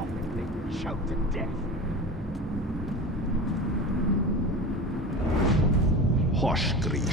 Comically choked to death. Horsgris.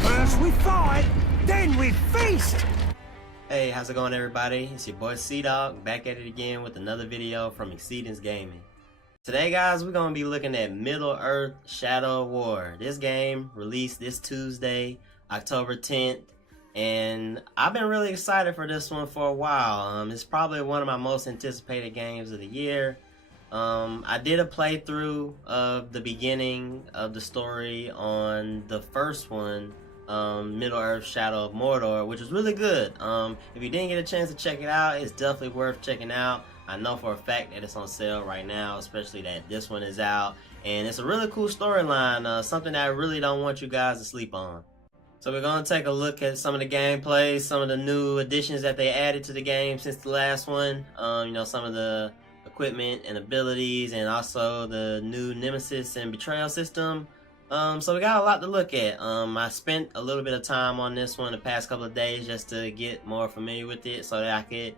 First we fight, then we feast! Hey, how's it going everybody? It's your boy C-Dog, back at it again with another video from Exceedance Gaming. Today guys, we're going to be looking at Middle-earth: Shadow of War. This game released this Tuesday, October 10th, and I've been really excited for this one for a while. It's probably one of my most anticipated games of the year. I did a playthrough of the beginning of the story on the first one, Middle-earth: Shadow of Mordor, which was really good. If you didn't get a chance to check it out, it's definitely worth checking out. I know for a fact that it's on sale right now, especially that this one is out, and it's a really cool storyline, something that I really don't want you guys to sleep on. So we're going to take a look at some of the gameplay, some of the new additions that they added to the game since the last one, you know, some of the equipment and abilities, and also the new Nemesis and Betrayal system. So we got a lot to look at. I spent a little bit of time on this one the past couple of days just to get more familiar with it so that I could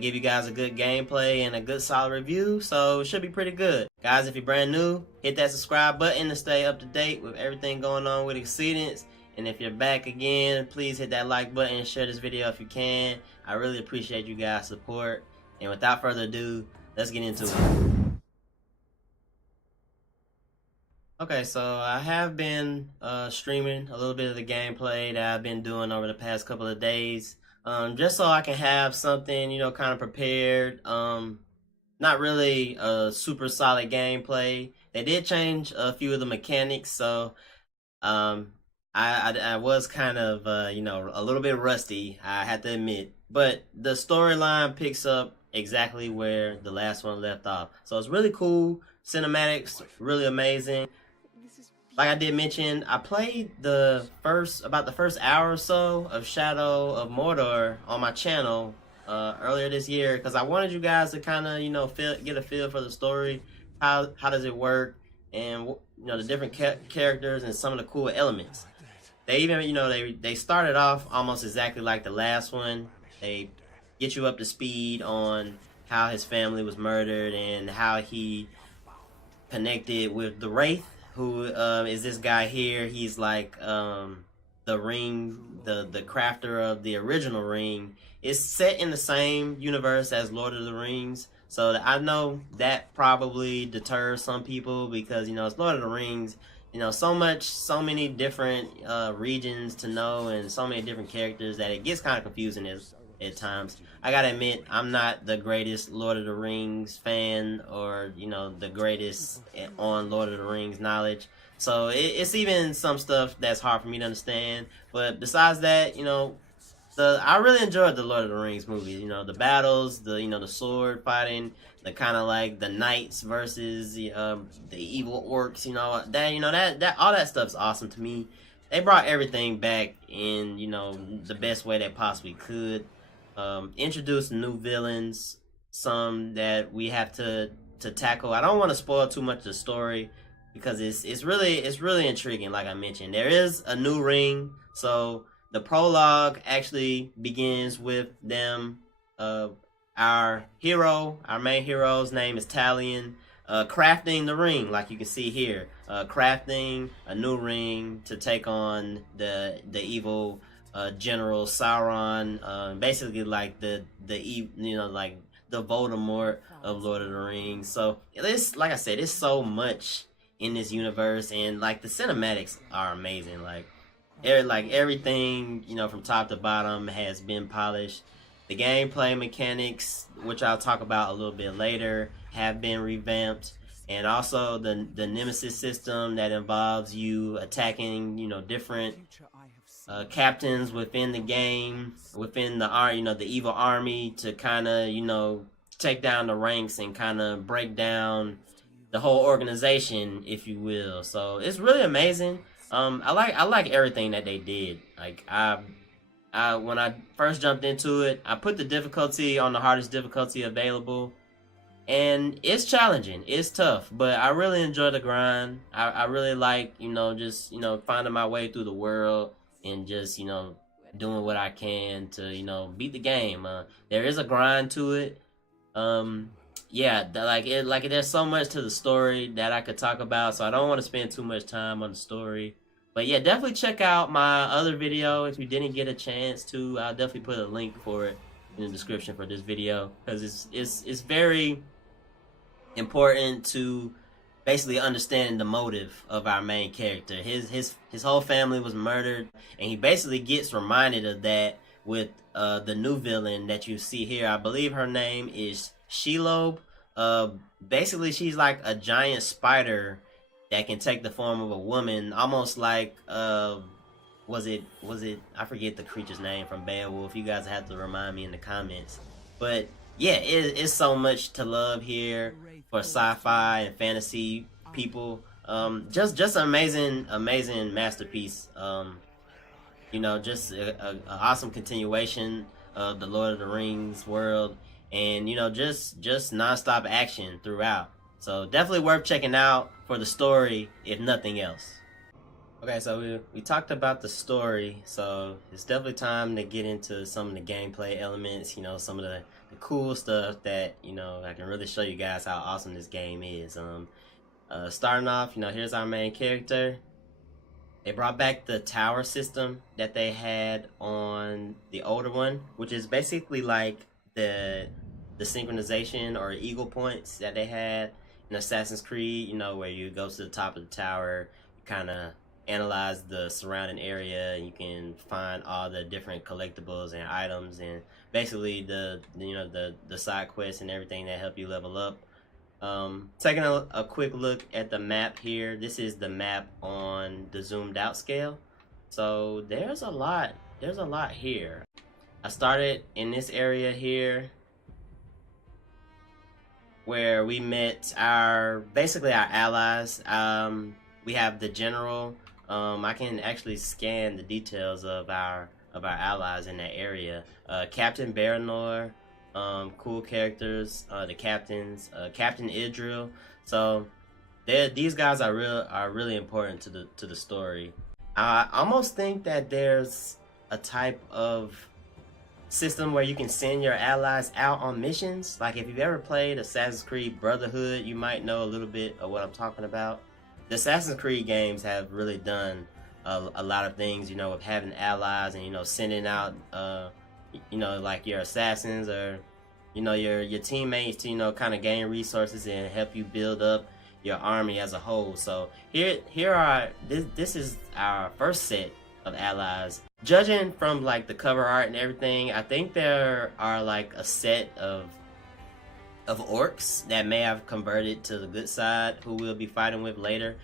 give you guys a good gameplay and a good solid review. So it should be pretty good. Guys, if you're brand new, hit that subscribe button to stay up to date with everything going on with Exceedance. And if you're back again, please hit that like button and share this video if you can. I really appreciate you guys' support. And without further ado, let's get into it. Okay, so I have been streaming a little bit of the gameplay that I've been doing over the past couple of days, just so I can have something, you know, kind of prepared. Not really a super solid gameplay. They did change a few of the mechanics, so I was kind of, you know, a little bit rusty, I have to admit. But the storyline picks up exactly where the last one left off. So it's really cool. Cinematics, really amazing. Like I did mention, I played about the first hour or so of Shadow of Mordor on my channel earlier this year, because I wanted you guys to kind of, you know, get a feel for the story. How does it work, and you know, the different characters and some of the cool elements. They even, you know, they started off almost exactly like the last one. They get you up to speed on how his family was murdered and how he connected with the Wraith, who is this guy here. He's like the ring, the crafter of the original ring. It's set in the same universe as Lord of the Rings, so I know that probably deters some people because, you know, it's Lord of the Rings. You know, so many different regions to know and so many different characters that it gets kind of confusing at times. I gotta admit, I'm not the greatest Lord of the Rings fan, or, you know, the greatest on Lord of the Rings knowledge. So it's even some stuff that's hard for me to understand. But besides that, you know, I really enjoyed the Lord of the Rings movies. You know, the battles, you know, the sword fighting, the kind of like the knights versus the evil orcs. You know, that all that stuff's awesome to me. They brought everything back in, you know, the best way they possibly could. Introduced new villains, some that we have to tackle. I don't want to spoil too much of the story because it's really intriguing. Like I mentioned, there is a new ring, so the prologue actually begins with them. Our main hero's name is Talion, crafting the ring, like you can see here, crafting a new ring to take on the evil General Sauron, basically like the you know, like the Voldemort of Lord of the Rings. So it's, like I said, it's so much in this universe, and like the cinematics are amazing. Like everything, you know, from top to bottom has been polished. The gameplay mechanics, which I'll talk about a little bit later, have been revamped. And also the Nemesis system that involves you attacking, you know, different captains within the game, within the you know, the evil army, to kind of, you know, take down the ranks and kind of break down the whole organization, if you will. So it's really amazing. I like everything that they did. Like when I first jumped into it, I put the difficulty on the hardest difficulty available. and it's challenging, it's tough, but I really enjoy the grind. I really like, just, finding my way through the world and just, doing what I can to, beat the game. There is a grind to it. Yeah, there's so much to the story that I could talk about, so I don't want to spend too much time on the story. But yeah, definitely check out my other video if you didn't get a chance to. I'll definitely put a link for it in the description for this video, because it's very important to basically understand the motive of our main character. His whole family was murdered, and he basically gets reminded of that with the new villain that you see here. I believe her name is Shelob. Basically, she's like a giant spider that can take the form of a woman, almost like was it I forget the creature's name from Beowulf. You guys have to remind me in the comments. But yeah, it's so much to love here for sci-fi and fantasy people. Just an amazing masterpiece. Just a awesome continuation of the Lord of the Rings world, and just nonstop action throughout. So definitely worth checking out for the story, if nothing else. Okay, so we talked about the story, so it's definitely time to get into some of the gameplay elements, some of the cool stuff that, I can really show you guys how awesome this game is. Starting off, here's our main character. They brought back the tower system that they had on the older one, which is basically like the synchronization or eagle points that they had in Assassin's Creed, where you go to the top of the tower, you kind of analyze the surrounding area, you can find all the different collectibles and items, and basically the side quests and everything that help you level up. Taking a quick look at the map here. This is the map on the zoomed out scale. So there's a lot here. I started in this area here where we met basically our allies. We have the general. I can actually scan the details of our allies in that area. Captain Baranor, cool characters. The captains, Captain Idril. So these guys are really important to the story. I almost think that there's a type of system where you can send your allies out on missions. Like if you've ever played Assassin's Creed Brotherhood, you might know a little bit of what I'm talking about. The Assassin's Creed games have really done a lot of things, with having allies and sending out like your assassins or your teammates to kind of gain resources and help you build up your army as a whole. So this is our first set of allies. Judging from like the cover art and everything, I think there are like a set of orcs that may have converted to the good side, who we'll be fighting with later.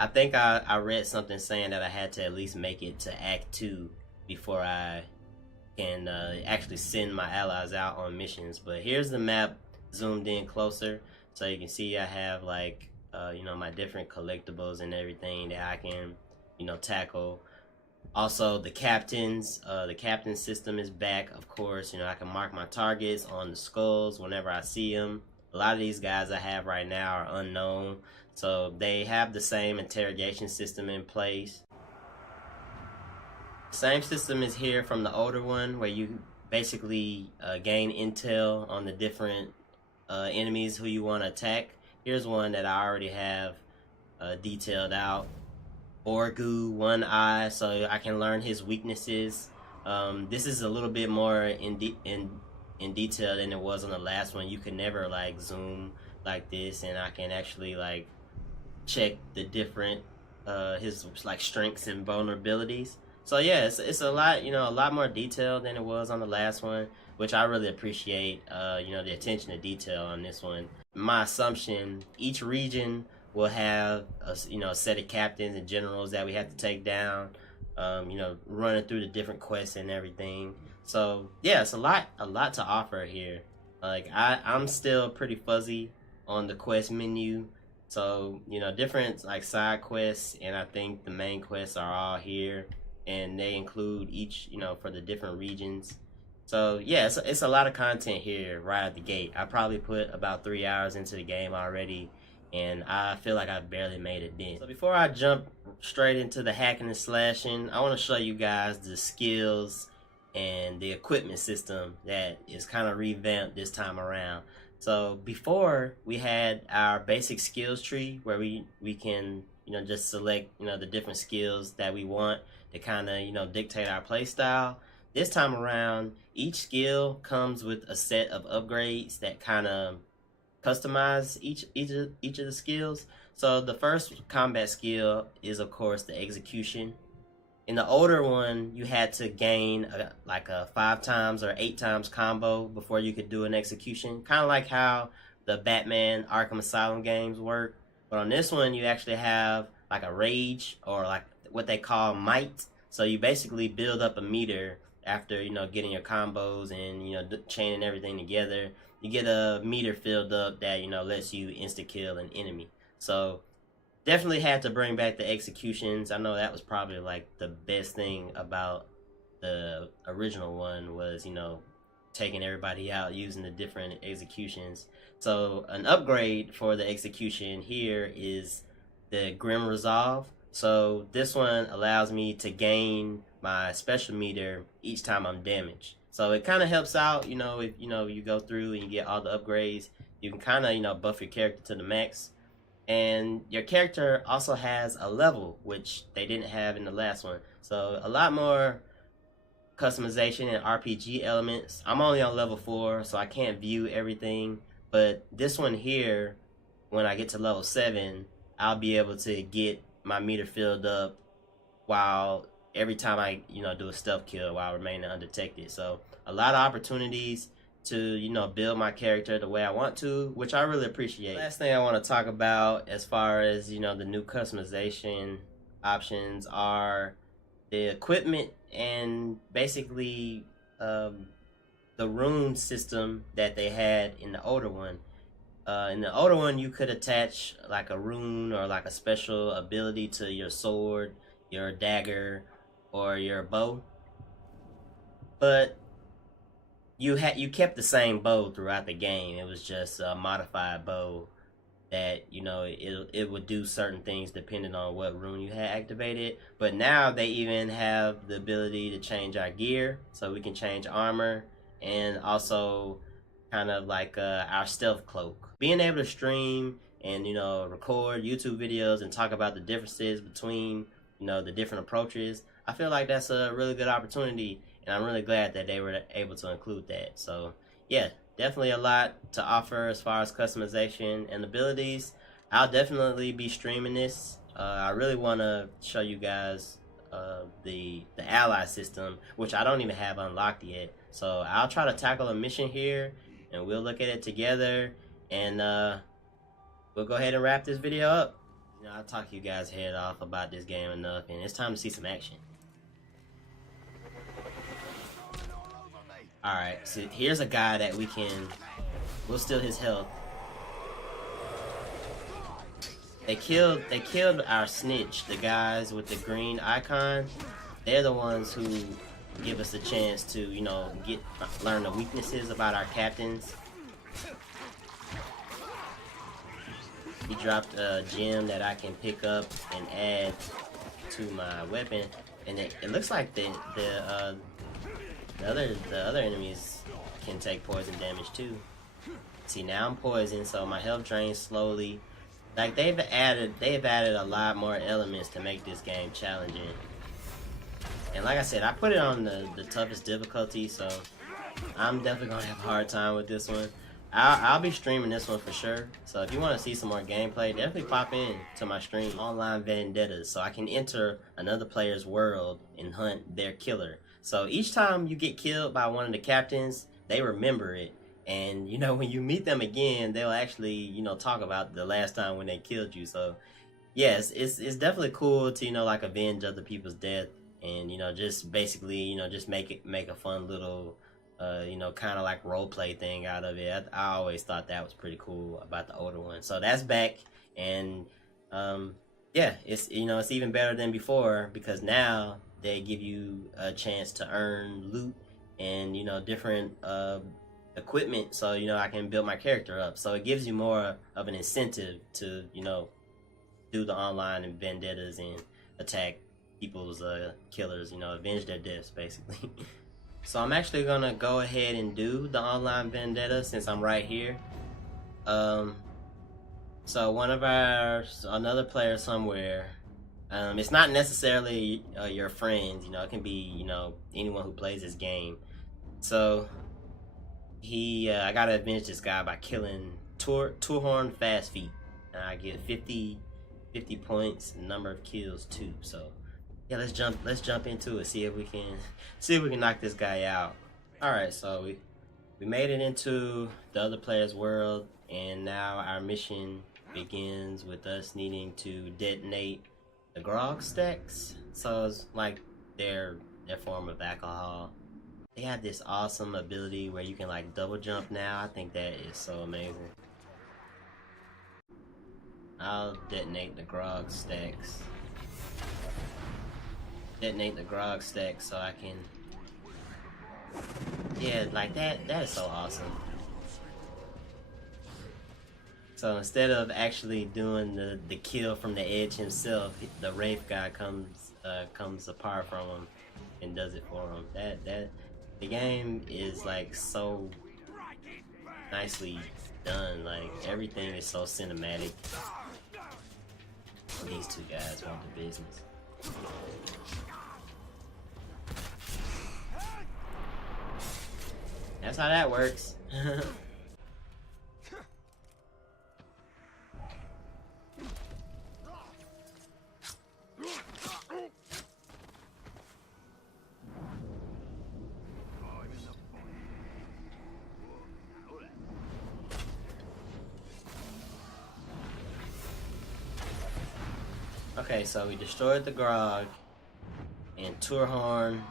I think I read something saying that I had to at least make it to Act 2 before I can actually send my allies out on missions. But here's the map zoomed in closer, so you can see I have like my different collectibles and everything that I can tackle. Also, the captain system is back, of course. I can mark my targets on the skulls whenever I see them. A lot of these guys I have right now are unknown, so they have the same interrogation system in place. Same system is here from the older one, where you basically gain intel on the different enemies who you want to attack. Here's one that I already have detailed out. Orgu, One Eye, so I can learn his weaknesses. This is a little bit more in detail than it was on the last one. You could never like zoom like this, and I can actually like check the different his like strengths and vulnerabilities. So yeah, it's a lot, a lot more detailed than it was on the last one, which I really appreciate. The attention to detail on this one. My assumption, each region will have a set of captains and generals that we have to take down, running through the different quests and everything. So yeah, it's a lot to offer here. Like I'm still pretty fuzzy on the quest menu. So, different like side quests, and I think the main quests are all here, and they include each, for the different regions. So yeah, it's a lot of content here right at the gate. I probably put about 3 hours into the game already, and I feel like I barely made a dent. So before I jump straight into the hacking and slashing, I want to show you guys the skills and the equipment system that is kind of revamped this time around. So before, we had our basic skills tree where we can just select the different skills that we want to kind of dictate our play style. This time around, each skill comes with a set of upgrades that kind of customize each of the skills. So the first combat skill is, of course, the execution. In the older one, you had to gain like a 5 times or 8 times combo before you could do an execution. Kind of like how the Batman Arkham Asylum games work. But on this one, you actually have like a rage, or like what they call might. So you basically build up a meter after getting your combos and chaining everything together. You get a meter filled up that lets you insta kill an enemy. So definitely had to bring back the executions. I know that was probably like the best thing about the original one was taking everybody out using the different executions. So an upgrade for the execution here is the Grim Resolve. So this one allows me to gain my special meter each time I'm damaged. So it kind of helps out, if you go through and you get all the upgrades, you can kind of buff your character to the max. And your character also has a level, which they didn't have in the last one. So a lot more customization and RPG elements. I'm only on level 4, so I can't view everything. But this one here, when I get to level 7, I'll be able to get my meter filled up while every time I do a stealth kill while remaining undetected. So a lot of opportunities to build my character the way I want to, which I really appreciate. Last thing I want to talk about as far as the new customization options are the equipment and basically the rune system that they had in the older one. In the older one, you could attach like a rune or like a special ability to your sword, your dagger, or your bow. But you kept the same bow throughout the game. It was just a modified bow that it would do certain things depending on what rune you had activated. But now they even have the ability to change our gear, so we can change armor and also kind of like our stealth cloak. Being able to stream and record YouTube videos and talk about the differences between the different approaches, I feel like that's a really good opportunity, and I'm really glad that they were able to include that. So yeah, definitely a lot to offer as far as customization and abilities. I'll definitely be streaming this. I really want to show you guys the ally system, which I don't even have unlocked yet. So I'll try to tackle a mission here, and we'll look at it together, and we'll go ahead and wrap this video up. I'll talk you guys head off about this game enough, and it's time to see some action. Alright, so here's a guy that we'll steal his health. They killed our snitch, the guys with the green icon. They're the ones who give us a chance to, learn the weaknesses about our captains. He dropped a gem that I can pick up and add to my weapon, and it looks like the other enemies can take poison damage too. See, now I'm poisoned, so my health drains slowly. Like they've added a lot more elements to make this game challenging. And like I said, I put it on the toughest difficulty, so I'm definitely gonna have a hard time with this one. I'll be streaming this one for sure. So if you want to see some more gameplay, definitely pop in to my stream, Online Vendettas, so I can enter another player's world and hunt their killer. So each time you get killed by one of the captains, they remember it. And when you meet them again, they'll actually talk about the last time when they killed you. So yes, it's definitely cool to like avenge other people's death, and just basically just make a fun little kind of like role play thing out of it. I always thought that was pretty cool about the older one. So that's back, and yeah, it's it's even better than before, because now they give you a chance to earn loot and different equipment, so I can build my character up. So it gives you more of an incentive to do the online and vendettas and attack people's killers, avenge their deaths basically. So I'm actually gonna go ahead and do the online vendetta since I'm right here. So one of another player somewhere, it's not necessarily your friends, it can be anyone who plays this game. So I gotta avenge this guy by killing Tourhorn Fast Feet, and I get 50 points, number of kills too. So yeah, let's jump into it. See if we can knock this guy out. All right, so we made it into the other player's world, and now our mission begins with us needing to detonate the grog stacks. So it's like their form of alcohol. They have this awesome ability where you can like double jump now. I think that is so amazing. I'll detonate the grog stacks. Detonate the grog stacks so I can... Yeah, like that is so awesome. So instead of actually doing the kill from the edge himself, the Wraith guy comes apart from him and does it for him. The game is like so nicely done. Like everything is so cinematic. These two guys want the business. That's how that works. Okay, so we destroyed the grog, and Tourhorn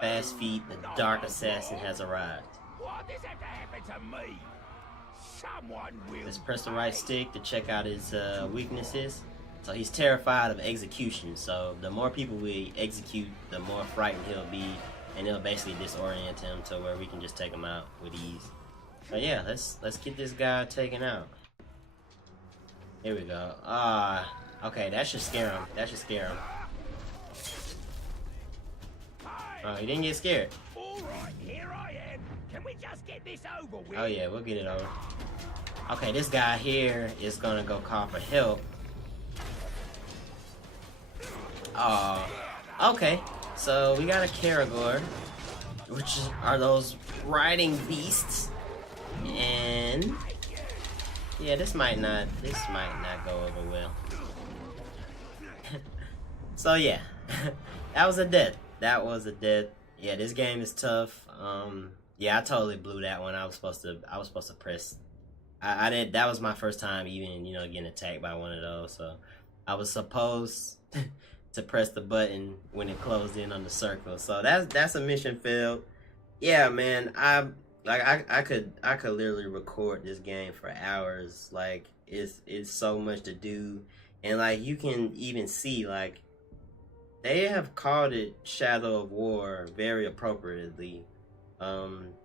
Fast Feet, the Dark Assassin, has arrived. What does have to happen to me? Someone will. Let's press the right stick to check out his weaknesses. So he's terrified of execution. So the more people we execute, the more frightened he'll be, and it'll basically disorient him to where we can just take him out with ease. So yeah, let's get this guy taken out. Here we go. Okay, that should scare him. That should scare him. Oh, he didn't get scared. Alright, here I am. Can we just get this over with? Oh yeah, we'll get it over. Okay, this guy here is gonna go call for help. Okay. So we got a Karagor, which are those riding beasts, and yeah, this might not go over well. So yeah, that was a death. Yeah, this game is tough. Yeah, I totally blew that one. I was supposed to press. I did. That was my first time even getting attacked by one of those. So I was supposed to press the button when it closed in on the circle. So that's a mission failed. Yeah, man. I could literally record this game for hours. Like it's so much to do, and like you can even see like they have called it Shadow of War very appropriately.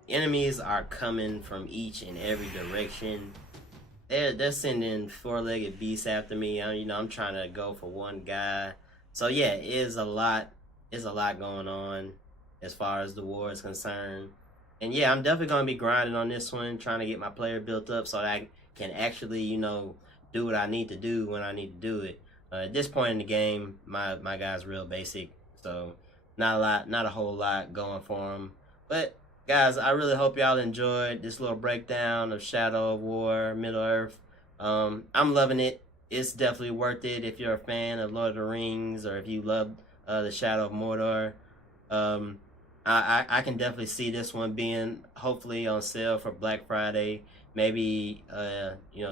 Enemies are coming from each and every direction. They're sending four-legged beasts after me. I'm trying to go for one guy. So yeah, it is a lot. There's a lot going on as far as the war is concerned. And yeah, I'm definitely gonna be grinding on this one, trying to get my player built up so that I can actually, do what I need to do when I need to do it. At this point in the game, my guy's real basic, so not a whole lot going for him. But guys, I really hope y'all enjoyed this little breakdown of Shadow of War, Middle-earth. I'm loving it. It's definitely worth it if you're a fan of Lord of the Rings or if you love the Shadow of Mordor. I can definitely see this one being hopefully on sale for Black Friday. Maybe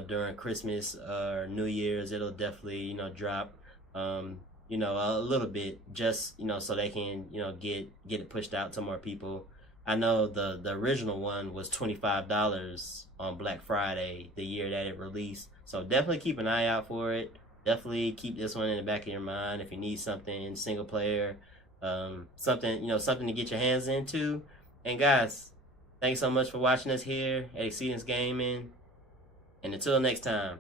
during Christmas or New Year's, it'll definitely drop a little bit, just so they can get it pushed out to more people. I know the original one was $25 on Black Friday the year that it released, so definitely keep an eye out for it. Definitely keep this one in the back of your mind if you need something single player, something to get your hands into. And guys, thanks so much for watching us here at Exceedance Gaming. And until next time.